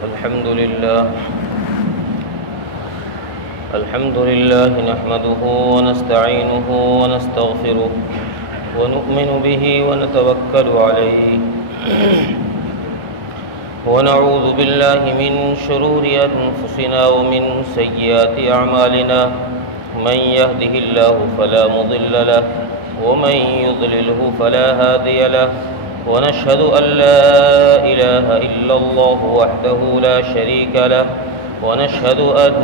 الحمد لله نحمده ونستعينه ونستغفره ونؤمن به ونتوكل عليه ونعوذ بالله من شرور أنفسنا ومن سيئات أعمالنا من يهده الله فلا مضل له ومن يضلله فلا هادي له ونشهد أن لا إله إلا الله وحده لا شريك له ونشهد أن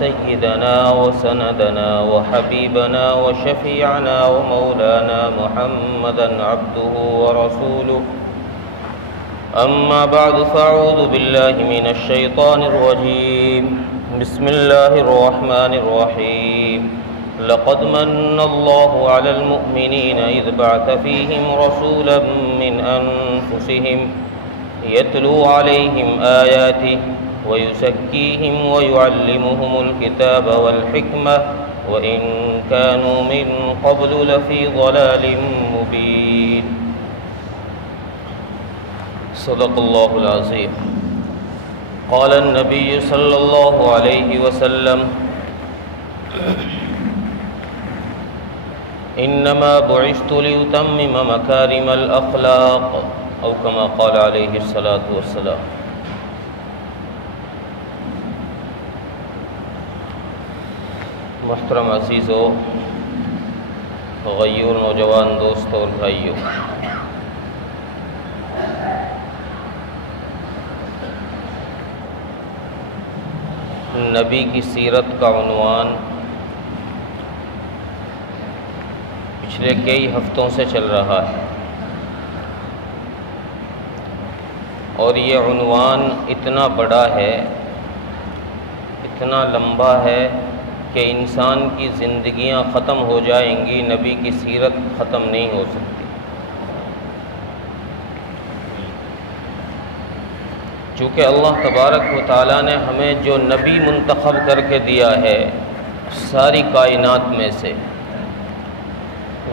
سيدنا وسندنا وحبيبنا وشفيعنا ومولانا محمدا عبده ورسوله أما بعد فأعوذ بالله من الشيطان الرجيم بسم الله الرحمن الرحيم لقد من الله على المؤمنين إذ بعث فيهم رسولا من أنفسهم يتلو عليهم آياته ويزكيهم ويعلمهم الكتاب والحكمة وإن كانوا من قبل لفي ضلال مبين صدق الله العظيم قال النبي صلى الله عليه وسلم إنما بعثت لأتمم مكارم الأخلاق أو كما قال عليه الصلاة والسلام۔ محترم عزیزو، غیور نوجوان دوستوں اور بھائیوں، نبی کی سیرت کا عنوان پچھلے کئی ہفتوں سے چل رہا ہے، اور یہ عنوان اتنا بڑا ہے، اتنا لمبا ہے کہ انسان کی زندگیاں ختم ہو جائیں گی، نبی کی سیرت ختم نہیں ہو سکتی۔ چونکہ اللہ تبارک و تعالیٰ نے ہمیں جو نبی منتخب کر کے دیا ہے ساری کائنات میں سے،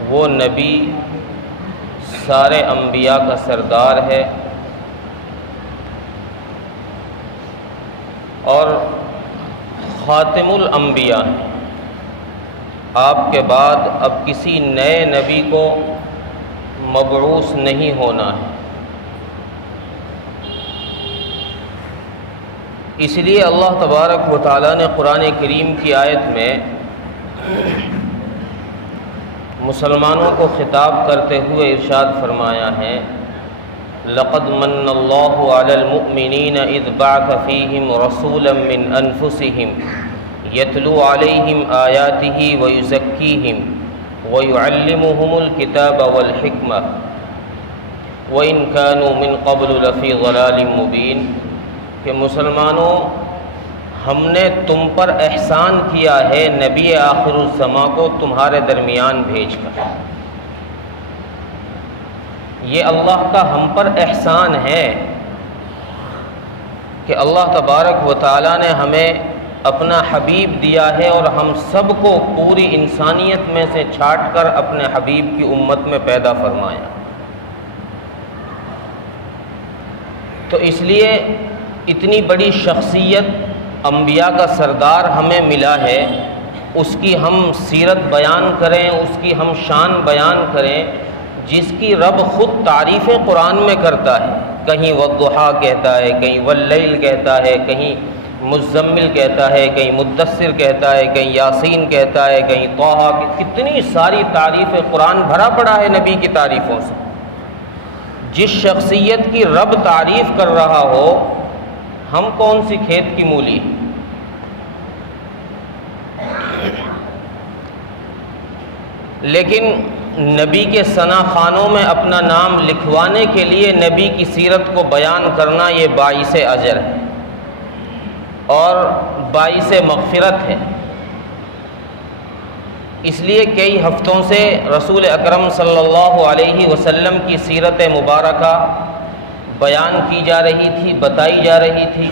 وہ نبی سارے انبیاء کا سردار ہے، اور خاتم الانبیاء ہے۔ آپ کے بعد اب کسی نئے نبی کو مبعوث نہیں ہونا ہے۔ اس لیے اللہ تبارک و تعالیٰ نے قرآن کریم کی آیت میں مسلمانوں کو خطاب کرتے ہوئے ارشاد فرمایا ہے، لقد من اللہ علی المؤمنین اذ بعث فیہم رسولا من انفسہم یتلو علیہم آیاتہ ویزکیہم ویعلمہم الکتاب والحکمہ وإن كانوا من قبل لفی ضلال مبین، کہ مسلمانوں، ہم نے تم پر احسان کیا ہے نبی آخر الزماں کو تمہارے درمیان بھیج کر۔ یہ اللہ کا ہم پر احسان ہے کہ اللہ تبارک و تعالیٰ نے ہمیں اپنا حبیب دیا ہے، اور ہم سب کو پوری انسانیت میں سے چھانٹ کر اپنے حبیب کی امت میں پیدا فرمایا۔ تو اس لیے اتنی بڑی شخصیت، انبیاء کا سردار ہمیں ملا ہے، اس کی ہم سیرت بیان کریں، اس کی ہم شان بیان کریں، جس کی رب خود تعریفیں قرآن میں کرتا ہے۔ کہیں والضحیٰ کہتا ہے، کہیں واللیل کہتا ہے، کہیں مزمل کہتا ہے، کہیں مدثر کہتا ہے، کہیں یاسین کہتا ہے، کہیں طٰہٰ، کتنی ساری تعریفیں، قرآن بھرا پڑا ہے نبی کی تعریفوں سے۔ جس شخصیت کی رب تعریف کر رہا ہو، ہم کون سی کھیت کی مولی؟ لیکن نبی کے ثنا خوانوں میں اپنا نام لکھوانے کے لیے نبی کی سیرت کو بیان کرنا، یہ باعث اجر ہے اور باعث مغفرت ہے۔ اس لیے کئی ہفتوں سے رسول اکرم صلی اللہ علیہ وسلم کی سیرت مبارکہ بیان کی جا رہی تھی، بتائی جا رہی تھی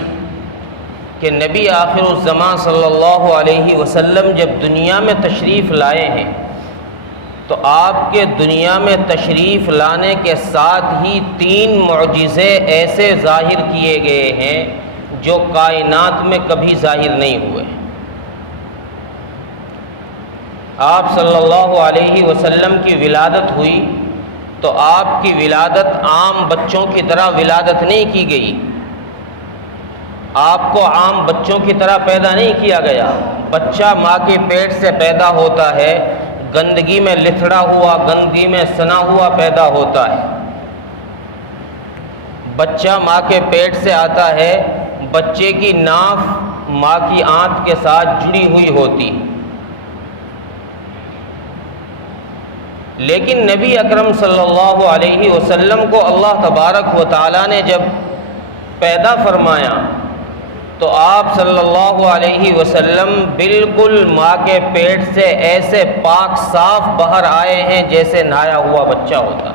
کہ نبی آخر الزماں صلی اللہ علیہ وسلم جب دنیا میں تشریف لائے ہیں تو آپ کے دنیا میں تشریف لانے کے ساتھ ہی 3 معجزے ایسے ظاہر کیے گئے ہیں جو کائنات میں کبھی ظاہر نہیں ہوئے۔ آپ صلی اللہ علیہ وسلم کی ولادت ہوئی تو آپ کی ولادت عام بچوں کی طرح ولادت نہیں کی گئی، آپ کو عام بچوں کی طرح پیدا نہیں کیا گیا۔ بچہ ماں کے پیٹ سے پیدا ہوتا ہے، گندگی میں لتھڑا ہوا، گندگی میں سنا ہوا پیدا ہوتا ہے۔ بچہ ماں کے پیٹ سے آتا ہے، بچے کی ناف ماں کی آنت کے ساتھ جڑی ہوئی ہوتی، لیکن نبی اکرم صلی اللہ علیہ وسلم کو اللہ تبارک و تعالیٰ نے جب پیدا فرمایا تو آپ صلی اللہ علیہ وسلم بالکل ماں کے پیٹ سے ایسے پاک صاف باہر آئے ہیں جیسے نہایا ہوا بچہ ہوتا،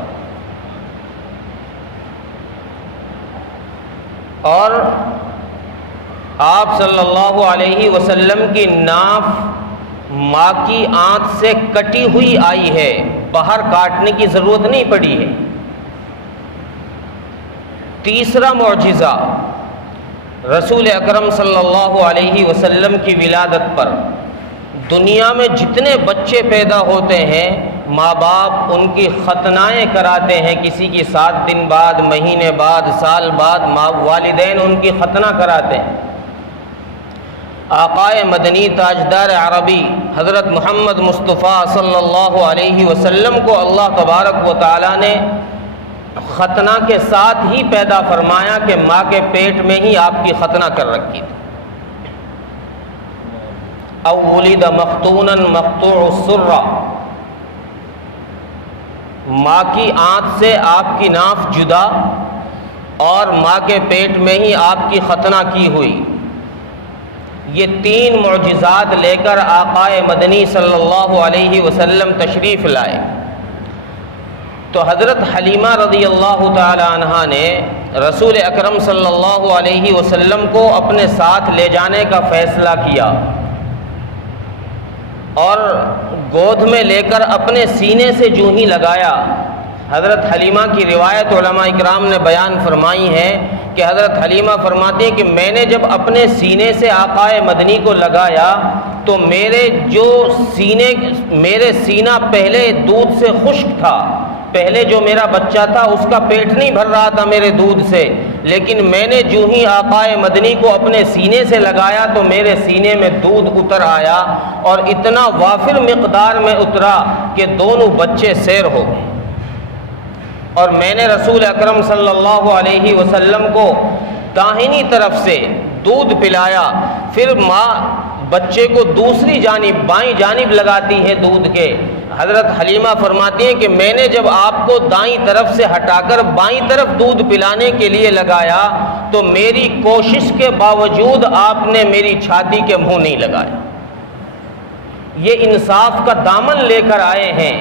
اور آپ صلی اللہ علیہ وسلم کی ناف ماں کی آنت سے کٹی ہوئی آئی ہے، باہر کاٹنے کی ضرورت نہیں پڑی ہے۔ تیسرا معجزہ، رسول اکرم صلی اللہ علیہ وسلم کی ولادت پر دنیا میں جتنے بچے پیدا ہوتے ہیں ماں باپ ان کی ختنائیں کراتے ہیں، کسی کی 7 دن بعد، مہینے بعد، سال بعد والدین ان کی ختنہ کراتے ہیں۔ آقائے مدنی تاجدار عربی حضرت محمد مصطفیٰ صلی اللہ علیہ وسلم کو اللہ تبارک و تعالیٰ نے ختنہ کے ساتھ ہی پیدا فرمایا کہ ماں کے پیٹ میں ہی آپ کی ختنہ کر رکھی تھی۔ او ولد مختونا مقطوع السرہ، ماں کی آنت سے آپ کی ناف جدا اور ماں کے پیٹ میں ہی آپ کی ختنہ کی ہوئی۔ یہ 3 معجزات لے کر آقائے مدنی صلی اللہ علیہ وسلم تشریف لائے تو حضرت حلیمہ رضی اللہ تعالی عنہا نے رسول اکرم صلی اللہ علیہ وسلم کو اپنے ساتھ لے جانے کا فیصلہ کیا اور گود میں لے کر اپنے سینے سے جو ہی لگایا۔ حضرت حلیمہ کی روایت علماء اکرام نے بیان فرمائی ہے کہ حضرت حلیمہ فرماتی ہیں کہ میں نے جب اپنے سینے سے آقائے مدنی کو لگایا تو میرے سینہ پہلے دودھ سے خشک تھا، پہلے جو میرا بچہ تھا اس کا پیٹ نہیں بھر رہا تھا میرے دودھ سے، لیکن میں نے جو ہی آقائے مدنی کو اپنے سینے سے لگایا تو میرے سینے میں دودھ اتر آیا اور اتنا وافر مقدار میں اترا کہ دونوں بچے سیر ہو گئے۔ اور میں نے رسول اکرم صلی اللہ علیہ وسلم کو داہنی طرف سے دودھ پلایا، پھر ماں بچے کو دوسری جانب بائیں جانب لگاتی ہے دودھ کے۔ حضرت حلیمہ فرماتی ہیں کہ میں نے جب آپ کو دائیں طرف سے ہٹا کر بائیں طرف دودھ پلانے کے لیے لگایا تو میری کوشش کے باوجود آپ نے میری چھاتی کے منہ نہیں لگایا۔ یہ انصاف کا دامن لے کر آئے ہیں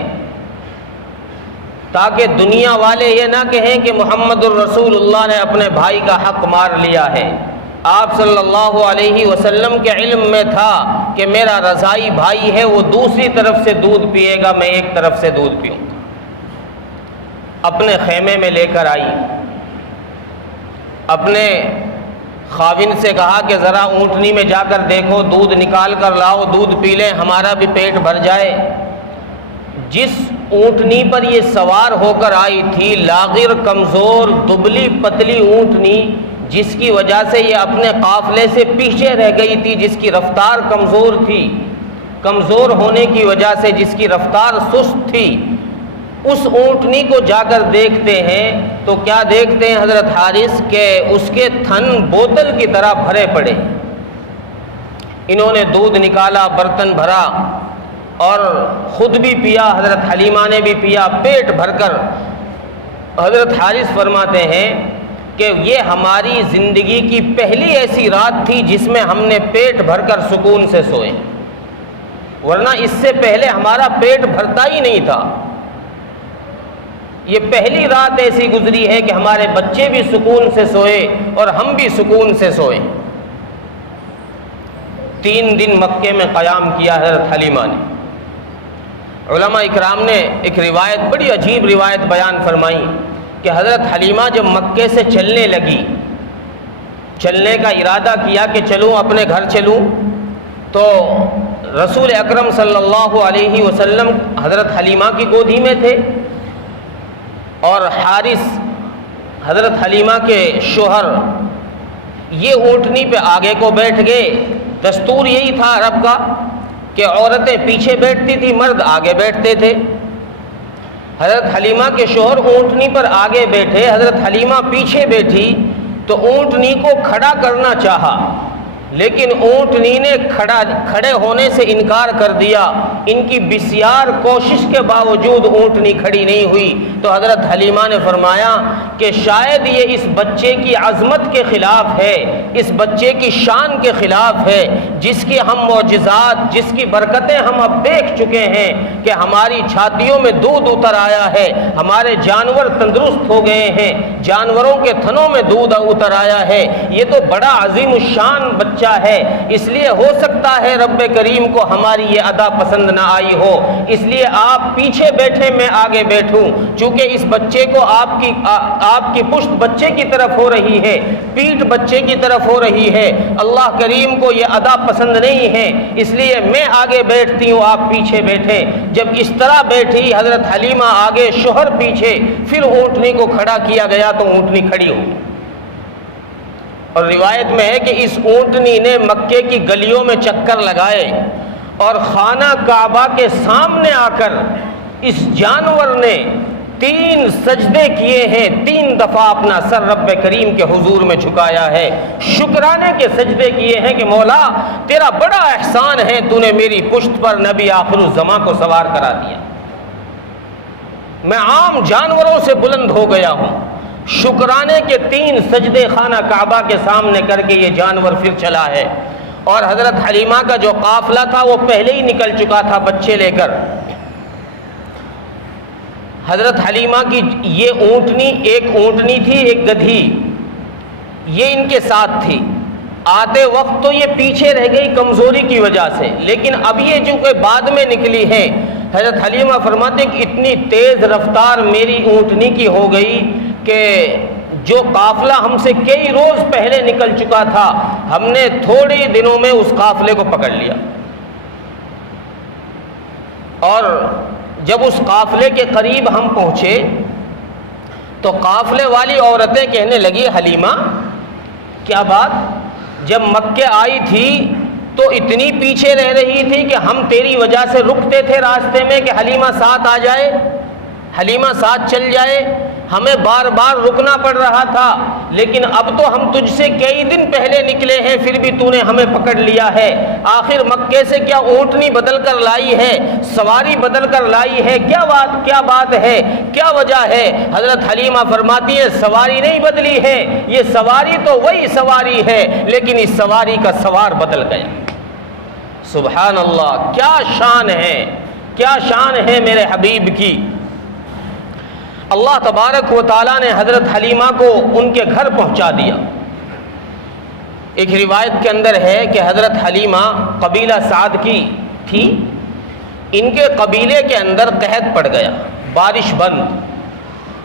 تاکہ دنیا والے یہ نہ کہیں کہ محمد الرسول اللہ نے اپنے بھائی کا حق مار لیا ہے۔ آپ صلی اللہ علیہ وسلم کے علم میں تھا کہ میرا رضائی بھائی ہے، وہ دوسری طرف سے دودھ پیے گا، میں ایک طرف سے دودھ پیوں گا۔ اپنے خیمے میں لے کر آئی، اپنے خاوند سے کہا کہ ذرا اونٹنی میں جا کر دیکھو، دودھ نکال کر لاؤ، دودھ پی لیں، ہمارا بھی پیٹ بھر جائے۔ جس اونٹنی پر یہ سوار ہو کر آئی تھی، لاغر، کمزور، دبلی پتلی اونٹنی، جس کی وجہ سے یہ اپنے قافلے سے پیچھے رہ گئی تھی، جس کی رفتار کمزور تھی، کمزور ہونے کی وجہ سے جس کی رفتار سست تھی، اس اونٹنی کو جا کر دیکھتے ہیں تو کیا دیکھتے ہیں حضرت حارث کہ اس کے تھن بوتل کی طرح بھرے پڑے۔ انہوں نے دودھ نکالا، برتن بھرا اور خود بھی پیا، حضرت حلیمہ نے بھی پیا پیٹ بھر کر۔ حضرت حارث فرماتے ہیں کہ یہ ہماری زندگی کی پہلی ایسی رات تھی جس میں ہم نے پیٹ بھر کر سکون سے سوئے، ورنہ اس سے پہلے ہمارا پیٹ بھرتا ہی نہیں تھا۔ یہ پہلی رات ایسی گزری ہے کہ ہمارے بچے بھی سکون سے سوئے اور ہم بھی سکون سے سوئے۔ 3 دن مکے میں قیام کیا حضرت حلیمہ نے۔ علماء اکرام نے ایک روایت، بڑی عجیب روایت بیان فرمائی کہ حضرت حلیمہ جب مکے سے چلنے لگی چلنے کا ارادہ کیا کہ چلوں اپنے گھر چلوں، تو رسول اکرم صلی اللہ علیہ وسلم حضرت حلیمہ کی گودی میں تھے، اور حارث حضرت حلیمہ کے شوہر یہ اونٹنی پہ آگے کو بیٹھ گئے۔ دستور یہی تھا عرب کا کہ عورتیں پیچھے بیٹھتی تھی، مرد آگے بیٹھتے تھے۔ حضرت حلیمہ کے شوہر اونٹنی پر آگے بیٹھے، حضرت حلیمہ پیچھے بیٹھی، تو اونٹنی کو کھڑا کرنا چاہا، لیکن اونٹنی نے کھڑے ہونے سے انکار کر دیا۔ ان کی بسیار کوشش کے باوجود اونٹنی کھڑی نہیں ہوئی، تو حضرت حلیمہ نے فرمایا کہ شاید یہ اس بچے کی عظمت کے خلاف ہے، اس بچے کی شان کے خلاف ہے، جس کی ہم معجزات، جس کی برکتیں ہم اب دیکھ چکے ہیں کہ ہماری چھاتیوں میں دودھ اتر آیا ہے، ہمارے جانور تندرست ہو گئے ہیں، جانوروں کے تھنوں میں دودھ اتر آیا ہے، یہ تو بڑا عظیم الشان بچہ ہے، اس لیے ہو سکتا ہے رب کریم کو ہماری یہ ادا پسند نہ آئی ہو، اس لیے آپ پیچھے بیٹھے میں آگے بیٹھوں، چونکہ اس بچے کو آپ کی پشت بچے کی طرف ہو رہی ہے، پیٹھ بچے کی طرف ہو رہی ہے، اللہ کریم کو یہ ادا پسند نہیں ہے، اس لیے میں آگے بیٹھتی ہوں، آپ پیچھے بیٹھے۔ جب اس طرح بیٹھی حضرت حلیمہ آگے، شوہر پیچھے، پھر اونٹنی کو کھڑا کیا گیا تو اونٹنی کھڑی ہو گئی۔ اور روایت میں ہے کہ اس اونٹنی نے مکے کی گلیوں میں چکر لگائے، اور خانہ کعبہ کے سامنے آ کر اس جانور نے 3 سجدے کیے ہیں، 3 دفعہ اپنا سر رب کریم کے حضور میں جھکایا ہے، شکرانے کے سجدے کیے ہیں کہ مولا تیرا بڑا احسان ہے، تو نے میری پشت پر نبی آخر الزماں کو سوار کرا دیا، میں عام جانوروں سے بلند ہو گیا ہوں۔ شکرانے کے 3 سجدے خانہ کعبہ کے سامنے کر کے یہ جانور پھر چلا ہے، اور حضرت حلیمہ کا جو قافلہ تھا وہ پہلے ہی نکل چکا تھا بچے لے کر۔ حضرت حلیمہ کی یہ اونٹنی، ایک اونٹنی تھی، ایک گدھی، یہ ان کے ساتھ تھی۔ آتے وقت تو یہ پیچھے رہ گئی کمزوری کی وجہ سے، لیکن اب یہ جو کہ بعد میں نکلی ہے، حضرت حلیمہ فرماتے کہ اتنی تیز رفتار میری اونٹنی کی ہو گئی کہ جو قافلہ ہم سے کئی روز پہلے نکل چکا تھا، ہم نے تھوڑے دنوں میں اس قافلے کو پکڑ لیا۔ اور جب اس قافلے کے قریب ہم پہنچے تو قافلے والی عورتیں کہنے لگی حلیمہ کیا بات، جب مکے آئی تھی تو اتنی پیچھے رہ رہی تھی کہ ہم تیری وجہ سے رکتے تھے راستے میں کہ حلیمہ ساتھ آ جائے، حلیمہ ساتھ چل جائے، ہمیں بار بار رکنا پڑ رہا تھا، لیکن اب تو ہم تجھ سے کئی دن پہلے نکلے ہیں، پھر بھی تو نے ہمیں پکڑ لیا ہے۔ آخر مکے سے کیا اونٹنی بدل کر لائی ہے، سواری بدل کر لائی ہے، کیا بات ہے، کیا وجہ ہے؟ حضرت حلیمہ فرماتی ہے سواری نہیں بدلی ہے، یہ سواری تو وہی سواری ہے، لیکن اس سواری کا سوار بدل گیا۔ سبحان اللہ، کیا شان ہے، کیا شان ہے میرے حبیب کی۔ اللہ تبارک و تعالیٰ نے حضرت حلیمہ کو ان کے گھر پہنچا دیا۔ ایک روایت کے اندر ہے کہ حضرت حلیمہ قبیلہ سعد کی تھی، ان کے قبیلے کے اندر قحط پڑ گیا، بارش بند،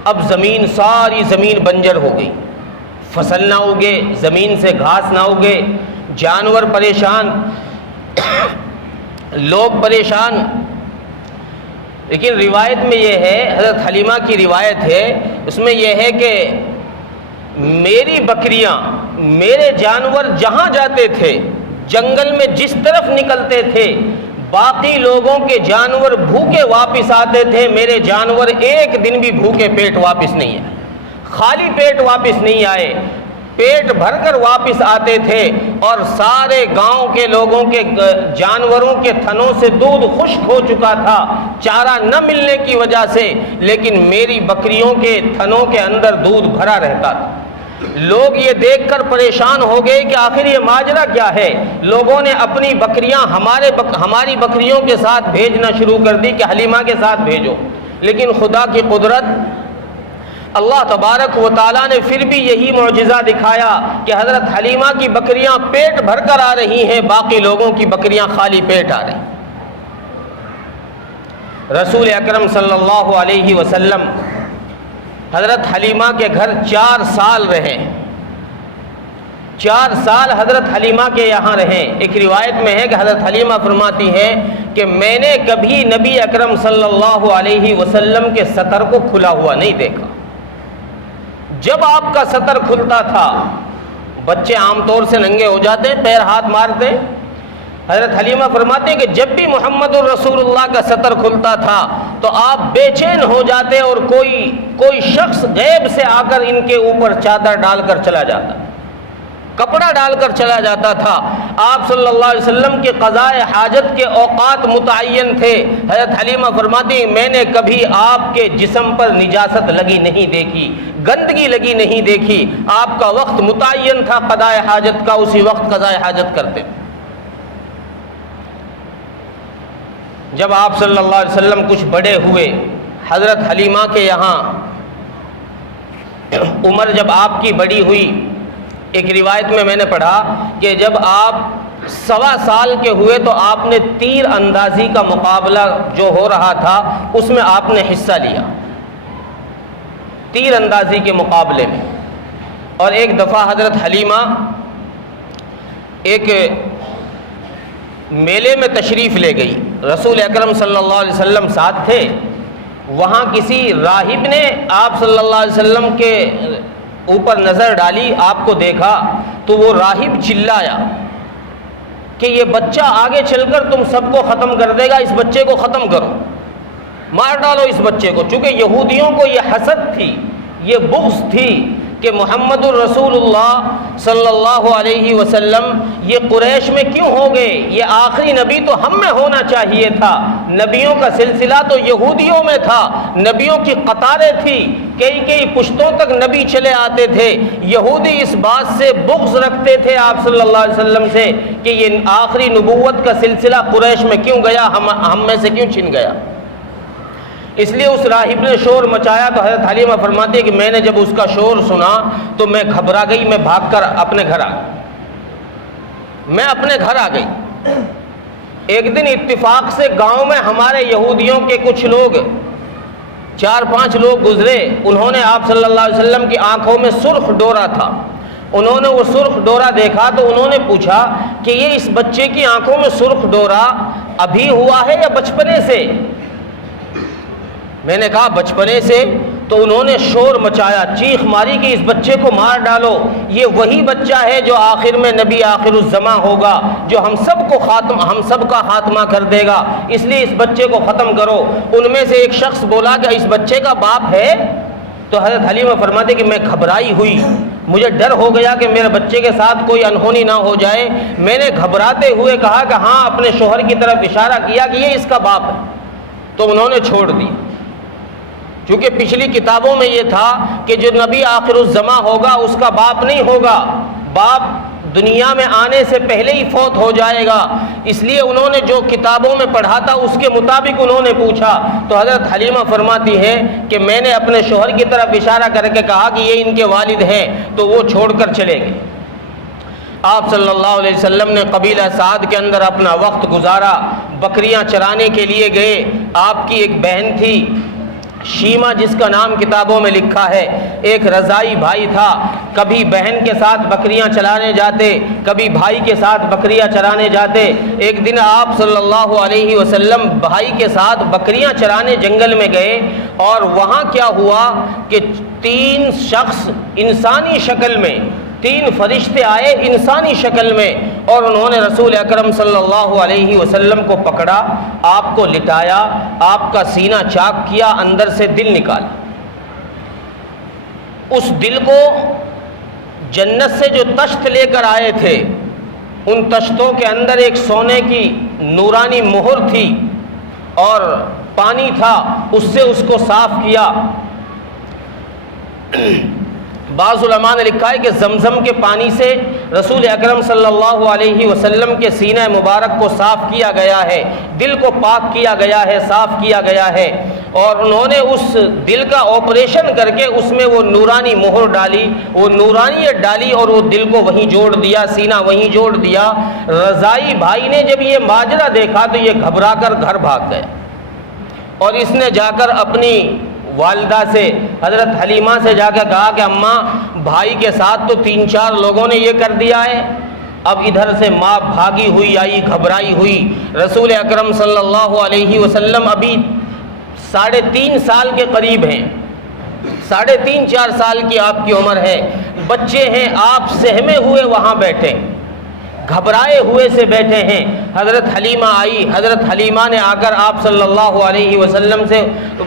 اب ساری زمین بنجر ہو گئی، فصل نہ اگے، زمین سے گھاس نہ اگے، جانور پریشان، لوگ پریشان۔ لیکن روایت میں یہ ہے، حضرت حلیمہ کی روایت ہے، اس میں یہ ہے کہ میری بکریاں، میرے جانور جہاں جاتے تھے، جنگل میں جس طرف نکلتے تھے، باقی لوگوں کے جانور بھوکے واپس آتے تھے، میرے جانور ایک دن بھی بھوکے پیٹ واپس نہیں آئے، خالی پیٹ واپس نہیں آئے، پیٹ بھر کر واپس آتے تھے، اور سارے گاؤں کے لوگوں کے جانوروں کے تھنوں سے دودھ خشک ہو چکا تھا چارہ نہ ملنے کی وجہ سے، لیکن میری بکریوں کے تھنوں کے اندر دودھ بھرا رہتا تھا۔ لوگ یہ دیکھ کر پریشان ہو گئے کہ آخر یہ ماجرا کیا ہے۔ لوگوں نے اپنی بکریاں ہماری بکریوں کے ساتھ بھیجنا شروع کر دی کہ حلیمہ کے ساتھ بھیجو، لیکن خدا کی قدرت، اللہ تبارک و تعالیٰ نے پھر بھی یہی معجزہ دکھایا کہ حضرت حلیمہ کی بکریاں پیٹ بھر کر آ رہی ہیں، باقی لوگوں کی بکریاں خالی پیٹ آ رہی۔ رسول اکرم صلی اللہ علیہ وسلم حضرت حلیمہ کے گھر 4 سال رہے، 4 سال حضرت حلیمہ کے یہاں رہے۔ ایک روایت میں ہے کہ حضرت حلیمہ فرماتی ہے کہ میں نے کبھی نبی اکرم صلی اللہ علیہ وسلم کے سطر کو کھلا ہوا نہیں دیکھا۔ جب آپ کا سطر کھلتا تھا، بچے عام طور سے ننگے ہو جاتے ہیں، پیر ہاتھ مارتے ہیں، حضرت حلیمہ فرماتے ہیں کہ جب بھی محمد الرسول اللہ کا سطر کھلتا تھا تو آپ بے چین ہو جاتے اور کوئی شخص غیب سے آ کر ان کے اوپر چادر ڈال کر چلا جاتا، کپڑا ڈال کر چلا جاتا تھا۔ آپ صلی اللہ علیہ وسلم کے قضاء حاجت کے اوقات متعین تھے۔ حضرت حلیمہ فرماتی ہیں میں نے کبھی آپ کے جسم پر نجاست لگی نہیں دیکھی، گندگی لگی نہیں دیکھی۔ آپ کا وقت متعین تھا قضاء حاجت کا، اسی وقت قضاء حاجت کرتے۔ جب آپ صلی اللہ علیہ وسلم کچھ بڑے ہوئے، حضرت حلیمہ کے یہاں عمر جب آپ کی بڑی ہوئی، ایک روایت میں نے پڑھا کہ جب آپ 1.25 سال کے ہوئے تو آپ نے تیر اندازی کا مقابلہ جو ہو رہا تھا اس میں آپ نے حصہ لیا، تیر اندازی کے مقابلے میں۔ اور ایک دفعہ حضرت حلیمہ ایک میلے میں تشریف لے گئی، رسول اکرم صلی اللہ علیہ وسلم ساتھ تھے۔ وہاں کسی راہب نے آپ صلی اللہ علیہ وسلم کے اوپر نظر ڈالی، آپ کو دیکھا تو وہ راہب چلایا کہ یہ بچہ آگے چل کر تم سب کو ختم کر دے گا، اس بچے کو ختم کرو، مار ڈالو اس بچے کو۔ چونکہ یہودیوں کو یہ حسد تھی، یہ بغض تھی کہ محمد الرسول اللہ صلی اللہ علیہ وسلم یہ قریش میں کیوں ہو گئے، یہ آخری نبی تو ہم میں ہونا چاہیے تھا۔ نبیوں کا سلسلہ تو یہودیوں میں تھا، نبیوں کی قطاریں تھی، کئی پشتوں تک نبی چلے آتے تھے۔ یہودی اس بات سے بغض رکھتے تھے آپ صلی اللہ علیہ وسلم سے کہ یہ آخری نبوت کا سلسلہ قریش میں کیوں گیا، ہم میں سے کیوں چھن گیا۔ اس لیے اس راہب نے شور مچایا تو حضرت حلیمہ فرماتی ہے کہ میں نے جب اس کا شور سنا تو میں گھبرا گئی، میں بھاگ کر اپنے گھر آ گئی۔ ایک دن اتفاق سے گاؤں میں ہمارے یہودیوں کے کچھ لوگ 4-5 لوگ گزرے، انہوں نے آپ صلی اللہ علیہ وسلم کی آنکھوں میں سرخ ڈورا تھا، انہوں نے وہ سرخ ڈورا دیکھا تو انہوں نے پوچھا کہ یہ اس بچے کی آنکھوں میں سرخ ڈورا ابھی ہوا ہے یا بچپنے سے؟ میں نے کہا بچپنے سے۔ تو انہوں نے شور مچایا، چیخ ماری کہ اس بچے کو مار ڈالو، یہ وہی بچہ ہے جو آخر میں نبی آخر الزماں ہوگا، جو ہم سب کا خاتمہ کر دے گا، اس لیے اس بچے کو ختم کرو۔ ان میں سے ایک شخص بولا کہ اس بچے کا باپ ہے؟ تو حضرت حلیمہ فرماتے کہ میں گھبرائی ہوئی، مجھے ڈر ہو گیا کہ میرے بچے کے ساتھ کوئی انہونی نہ ہو جائے۔ میں نے گھبراتے ہوئے کہا کہ ہاں، اپنے شوہر کی طرف اشارہ کیا کہ یہ اس کا باپ ہے، تو انہوں نے چھوڑ دی۔ چونکہ پچھلی کتابوں میں یہ تھا کہ جو نبی آخر الزماں ہوگا اس کا باپ نہیں ہوگا، باپ دنیا میں آنے سے پہلے ہی فوت ہو جائے گا، اس لیے انہوں نے جو کتابوں میں پڑھا تھا اس کے مطابق انہوں نے پوچھا۔ تو حضرت حلیمہ فرماتی ہے کہ میں نے اپنے شوہر کی طرف اشارہ کر کے کہا کہ یہ ان کے والد ہیں، تو وہ چھوڑ کر چلے گئے۔ آپ صلی اللہ علیہ وسلم نے قبیلہ سعد کے اندر اپنا وقت گزارا، بکریاں چرانے کے لیے گئے۔ آپ کی ایک بہن تھی شیمہ، جس کا نام کتابوں میں لکھا ہے، ایک رضائی بھائی تھا، کبھی بہن کے ساتھ بکریاں چرانے جاتے، کبھی بھائی کے ساتھ بکریاں چرانے جاتے۔ ایک دن آپ صلی اللہ علیہ وسلم بھائی کے ساتھ بکریاں چرانے جنگل میں گئے، اور وہاں کیا ہوا کہ 3 شخص انسانی شکل میں، 3 فرشتے آئے انسانی شکل میں، اور انہوں نے رسول اکرم صلی اللہ علیہ وسلم کو پکڑا، آپ کو لٹایا، آپ کا سینہ چاک کیا، اندر سے دل نکالا۔ اس دل کو جنت سے جو تشت لے کر آئے تھے، ان تشتوں کے اندر ایک سونے کی نورانی مہر تھی اور پانی تھا، اس سے اس کو صاف کیا۔ بعض علماء نے لکھا ہے کہ زمزم کے پانی سے رسول اکرم صلی اللہ علیہ وسلم کے سینہ مبارک کو صاف کیا گیا ہے، دل کو پاک کیا گیا ہے، صاف کیا گیا ہے، اور انہوں نے اس دل کا آپریشن کر کے اس میں وہ نورانی مہر ڈالی، وہ نورانیت ڈالی، اور وہ دل کو وہیں جوڑ دیا، سینہ وہیں جوڑ دیا۔ رضائی بھائی نے جب یہ ماجرا دیکھا تو یہ گھبرا کر گھر بھاگ گیا، اور اس نے جا کر اپنی والدہ سے حضرت حلیمہ سے جا کے کہا کہ اماں بھائی کے ساتھ تو 3-4 لوگوں نے یہ کر دیا ہے۔ اب ادھر سے ماں بھاگی ہوئی آئی، گھبرائی ہوئی۔ رسول اکرم صلی اللہ علیہ وسلم ابھی 3.5 سال کے قریب ہیں، 3.5-4 سال کی آپ کی عمر ہے، بچے ہیں، آپ سہمے ہوئے وہاں بیٹھے، گھبرائے ہوئے سے بیٹھے ہیں۔ حضرت حلیمہ آئی، حضرت حلیمہ نے آ کر آپ صلی اللہ علیہ وسلم سے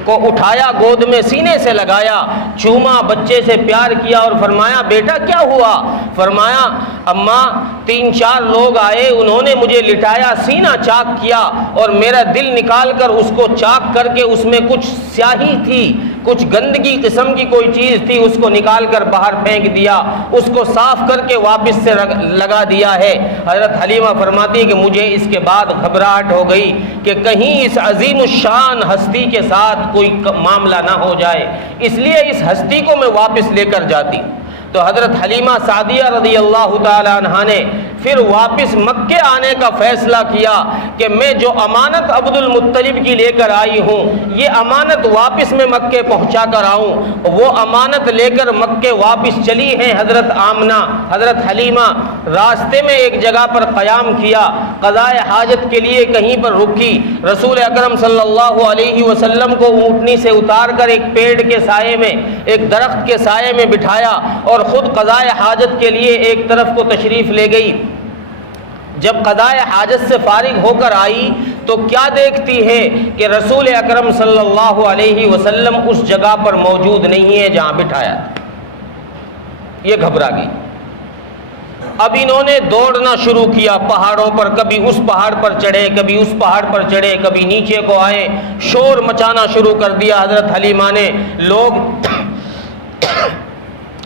کو اٹھایا، گود میں سینے سے لگایا، چوما، بچے سے پیار کیا اور فرمایا بیٹا کیا ہوا؟ فرمایا اماں 3-4 لوگ آئے، انہوں نے مجھے لٹایا، سینہ چاک کیا اور میرا دل نکال کر اس کو چاک کر کے اس میں کچھ سیاہی تھی، کچھ گندگی قسم کی کوئی چیز تھی، اس کو نکال کر باہر پھینک دیا، اس کو صاف کر کے واپس سے لگا دیا ہے۔ حضرت حلیمہ فرماتی ہے کہ مجھے اس کے بعد گھبراہٹ ہو گئی کہ کہیں اس عظیم الشان ہستی کے ساتھ کوئی معاملہ نہ ہو جائے، اس لیے اس ہستی کو میں واپس لے کر جاتی۔ تو حضرت حلیمہ سعدیہ رضی اللہ تعالی عنہا نے پھر واپس مکے آنے کا فیصلہ کیا کہ میں جو امانت عبد المطلب کی لے کر آئی ہوں، یہ امانت واپس میں مکے پہنچا کر آؤں۔ وہ امانت لے کر مکے واپس چلی ہیں حضرت آمنہ۔ حضرت حلیمہ راستے میں ایک جگہ پر قیام کیا، قضاء حاجت کے لیے کہیں پر رکی۔ رسول اکرم صلی اللہ علیہ وسلم کو اونٹنی سے اتار کر ایک پیڑ کے سائے میں، ایک درخت کے سائے میں بٹھایا اور خود قضاء حاجت کے لیے ایک طرف کو تشریف لے گئی۔ جب قضاء حاجت سے فارغ ہو کر آئی تو کیا دیکھتی ہے کہ رسول اکرم صلی اللہ علیہ وسلم اس جگہ پر موجود نہیں ہے جہاں بٹھایا تھا۔ یہ گھبرا گئی۔ اب انہوں نے دوڑنا شروع کیا پہاڑوں پر، کبھی اس پہاڑ پر چڑھے، کبھی اس پہاڑ پر چڑھے، کبھی نیچے کو آئے، شور مچانا شروع کر دیا حضرت حلیمہ نے۔ لوگ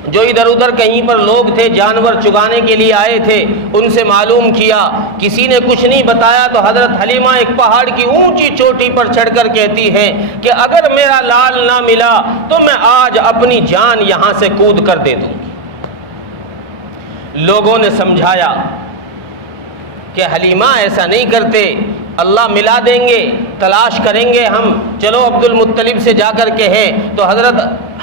جو ادھر ادھر کہیں پر لوگ تھے جانور چگانے کے لیے آئے تھے، ان سے معلوم کیا، کسی نے کچھ نہیں بتایا تو حضرت حلیمہ ایک پہاڑ کی اونچی چوٹی پر چڑھ کر کہتی ہیں کہ اگر میرا لال نہ ملا تو میں آج اپنی جان یہاں سے کود کر دے دوں گی۔ لوگوں نے سمجھایا کہ حلیمہ ایسا نہیں کرتے، اللہ ملا دیں گے، تلاش کریں گے ہم، چلو عبد المطلب سے جا کر کے ہیں۔ تو حضرت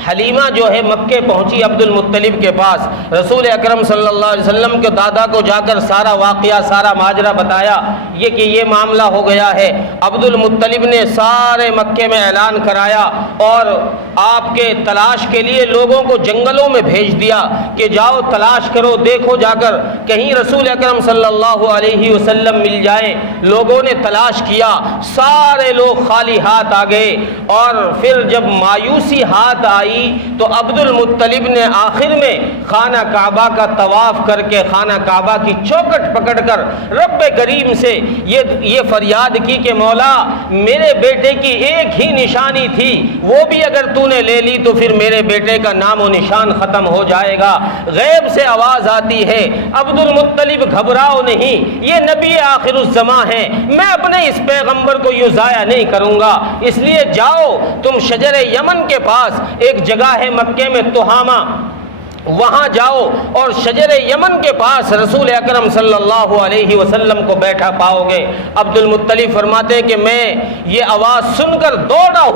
حلیمہ جو ہے مکے پہنچی عبد المطلب کے پاس، رسول اکرم صلی اللہ علیہ وسلم کے دادا کو جا کر سارا واقعہ، سارا ماجرا بتایا، یہ کہ یہ معاملہ ہو گیا ہے۔ عبد المطلب نے سارے مکے میں اعلان کرایا اور آپ کے تلاش کے لیے لوگوں کو جنگلوں میں بھیج دیا کہ جاؤ تلاش کرو، دیکھو جا کر کہیں رسول اکرم صلی اللہ علیہ وسلم مل جائے۔ لوگوں نے تلاش کیا، سارے لوگ خالی ہاتھ آ گئے، اور پھر جب مایوسی ہاتھ آئی تو عبد المطلب نے آخر میں خانہ کعبہ کا طواف کر کے خانہ کعبہ کی چوکٹ پکڑ کر رب کریم سے یہ فریاد کی کہ مولا میرے بیٹے کی ایک ہی نشانی تھی، وہ بھی اگر تو نے لے لی تو پھر میرے بیٹے کا نام و نشان ختم ہو جائے گا۔ غیب سے آواز آتی ہے عبد المطلب گھبراؤ نہیں، یہ نبی آخر الزماں ہیں، میں اپنے اس پیغمبر کو یوں ضائع نہیں کروں گا، اس لیے جاؤ تم شجر یمن کے پاس ایک جگہ ہے مکے میں تہامہ، وہاں جاؤ اور شجر یمن کے پاس رسول اکرم صلی اللہ علیہ وسلم کو بیٹھا پاؤ گے۔ عبد المطلب فرماتے ہیں کہ میں یہ آواز سن کر دوڑا ہوا